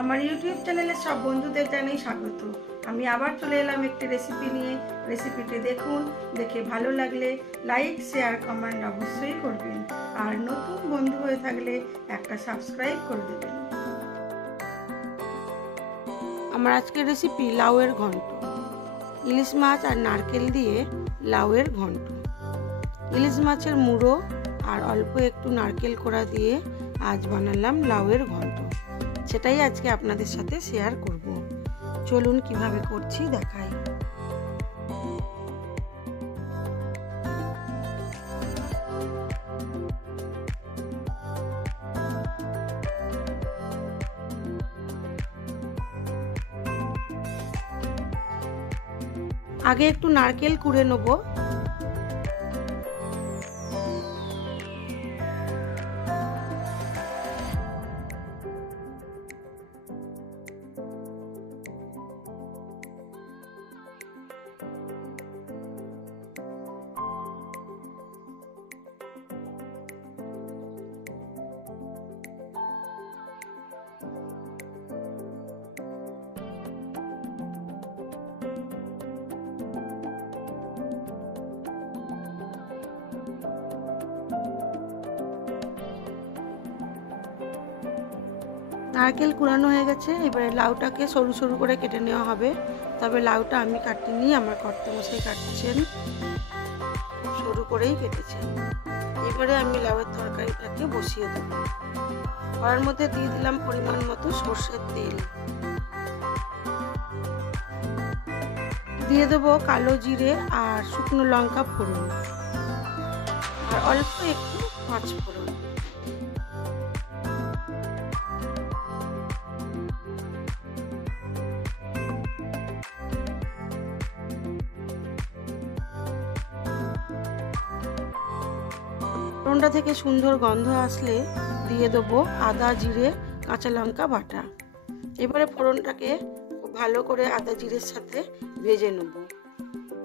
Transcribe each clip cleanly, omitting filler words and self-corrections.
আমার ইউটিউব চ্যানেলে সব বন্ধুদের জানাই স্বাগত। আমি আবার চলে এলাম একটি রেসিপি নিয়ে। রেসিপিটি দেখুন, দেখে ভালো লাগলে লাইক শেয়ার কমেন্ট অবশ্যই করবেন, আর নতুন বন্ধু হয়ে থাকলে একটা সাবস্ক্রাইব করে দেবেন। আমার আজকের রেসিপি লাউয়ের ঘন্ট। ইলিশ মাছ আর নারকেল দিয়ে লাউয়ের ঘন্ট। ইলিশ মাছের মুড়ো আর অল্প একটু নারকেল কোড়া দিয়ে আজ বানালাম লাউয়ের ঘন্ট। সেটাই আজকে আপনাদের সাথে শেয়ার করব। চলুন কিভাবে করছি দেখাই। আগে একটু নারকেল কুড়ে নেব। নারকেল কুড়ানো হয়ে গেছে। এবারে লাউটাকে সরু সরু করে কেটে নেওয়া হবে। তবে লাউটা আমি কাটিনি, আমার কর্তামশাই কাটছেন, সরু করেই কেটেছেন। এবারে আমি লাউয়ের তরকারিটাকে বসিয়ে দেব। কড়ার মধ্যে দিয়ে দিলাম পরিমাণ মতো সর্ষের তেল, দিয়ে দেবো কালো জিরে আর শুকনো লঙ্কা ফোড়ন, আর অল্প একটু পাঁচ ফোড়ন। ফোড়নটা থেকে সুন্দর গন্ধ আসলে দিয়ে দেবো আদা জিরে কাঁচা লঙ্কা বাটা। এবারে ফোড়নটাকে খুব ভালো করে আদা জিরের সাথে ভেজে নেব।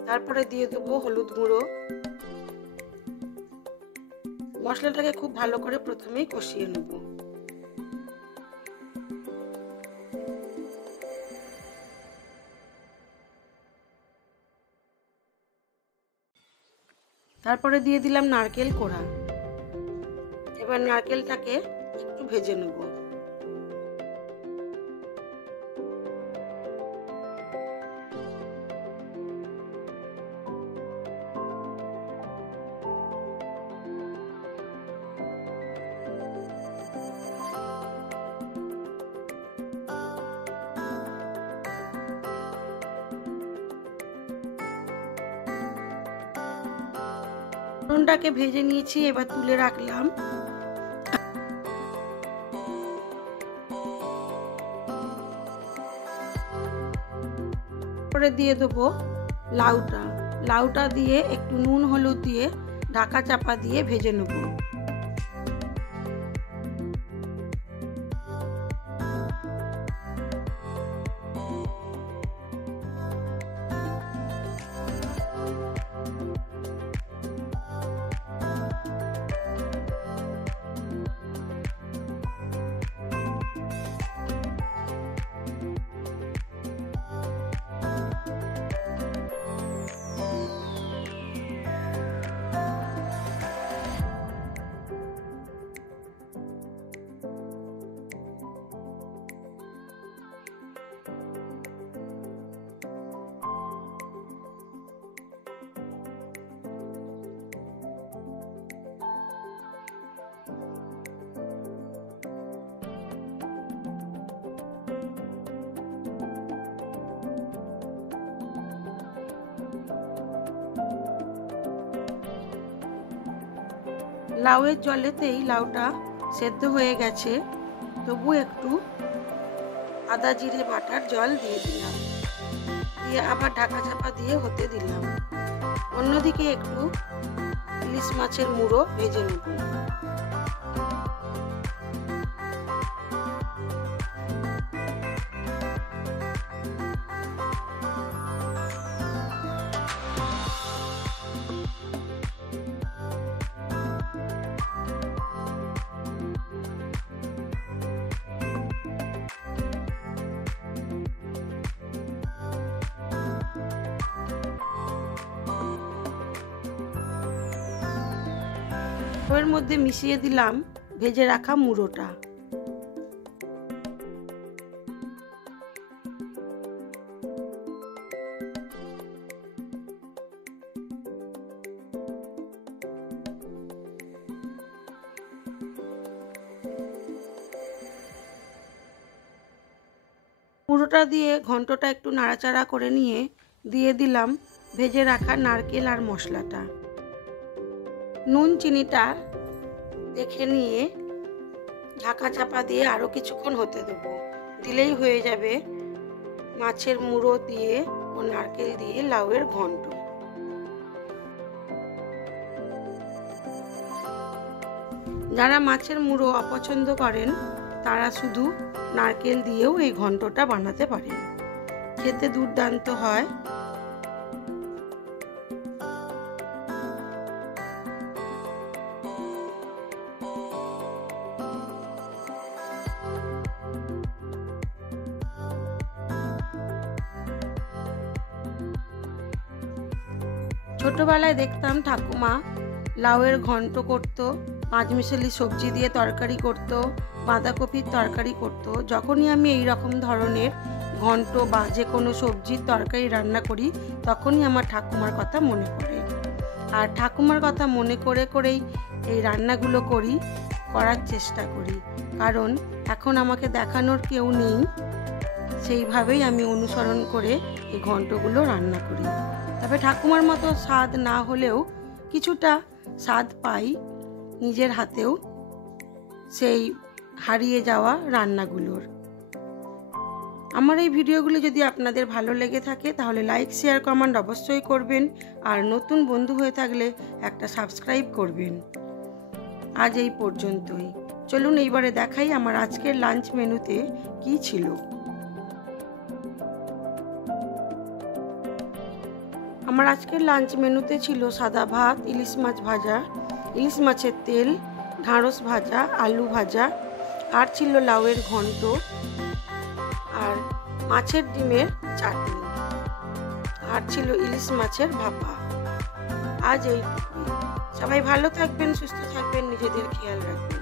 তারপরে দিয়ে দেবো হলুদ গুঁড়ো। মশলাটাকে খুব ভালো করে প্রথমেই কষিয়ে নেব। তারপরে দিয়ে দিলাম নারকেল কোড়া। এবার নারকেলটাকে একটু ভেজে নেব। ফোড়নটাকে ভেজে নিয়েছি, এবার তুলে রাখলাম। পরে দিয়ে দেবো লাউটা দিয়ে একটু নুন হলুদ দিয়ে ঢাকা চাপা দিয়ে ভেজে নেব। লাউয়ের জলেতেই লাউটা সেদ্ধ হয়ে গেছে, তবু একটু আদা জিরে বাটার জল দিয়ে দিলাম, দিয়ে আবার ঢাকা চাপা দিয়ে হতে দিলাম। অন্যদিকে একটু ইলিশ মাছের মুড়ো ভেজে নেব। এর মধ্যে মিশিয়ে দিলাম ভেজে রাখা মুড়োটা। মুড়োটা দিয়ে ঘন্টটা একটু নাড়াচাড়া করে নিয়ে দিয়ে দিলাম ভেজে রাখা নারকেল আর মশলাটা। নুন চিনিটা দেখে নিয়ে ঢাকা চাপা দিয়ে আরও কিছুক্ষণ হতে দেবো। দিলেই হয়ে যাবে মাছের মুড়ো দিয়ে ও নারকেল দিয়ে লাউয়ের ঘন্ট। যারা মাছের মুড়ো অপছন্দ করেন তারা শুধু নারকেল দিয়েও এই ঘন্টটা বানাতে পারেন, খেতে দুর্দান্ত হয়। ছোটবেলায় দেখতাম ঠাকুমা লাউয়ের ঘন্ট করতো, পাঁচমিশালি সবজি দিয়ে তরকারি করতো, বাঁধাকপির তরকারি করতো। যখনই আমি এই রকম ধরনের ঘন্ট বা যে কোনো সবজির তরকারি রান্না করি তখনই আমার ঠাকুমার কথা মনে পড়ে। আর ঠাকুমার কথা মনে করেই এই রান্নাগুলো করার চেষ্টা করি, কারণ এখন আমাকে দেখানোর কেউ নেই, সেইভাবেই আমি অনুসরণ করে এই ঘন্টগুলো রান্না করি। তবে ঠাকুমার মতো স্বাদ না হলেও কিছুটা স্বাদ পাই নিজের হাতেও সেই হারিয়ে যাওয়া রান্নাগুলোর। আমার এই ভিডিওগুলো যদি আপনাদের ভালো লেগে থাকে তাহলে লাইক শেয়ার কমেন্ট অবশ্যই করবেন, আর নতুন বন্ধু হয়ে থাকলে একটা সাবস্ক্রাইব করবেন। আজ এই পর্যন্তই। চলুন এইবারে দেখাই আমার আজকের লাঞ্চ মেনুতে কি ছিল। আমার আজকের লাঞ্চ মেনুতে ছিল সাদা ভাত, ইলিশ মাছ ভাজা, ইলিশ মাছের তেল, ঢ্যাঁড়স ভাজা, আলু ভাজা, আর ছিল লাউয়ের ঘন্ট আর মাছের ডিমের চাটনি, আর ছিল ইলিশ মাছের ভাপা। আজ এইটুকুই। সবাই ভালো থাকবেন, সুস্থ থাকবেন, নিজেদের খেয়াল রাখবেন।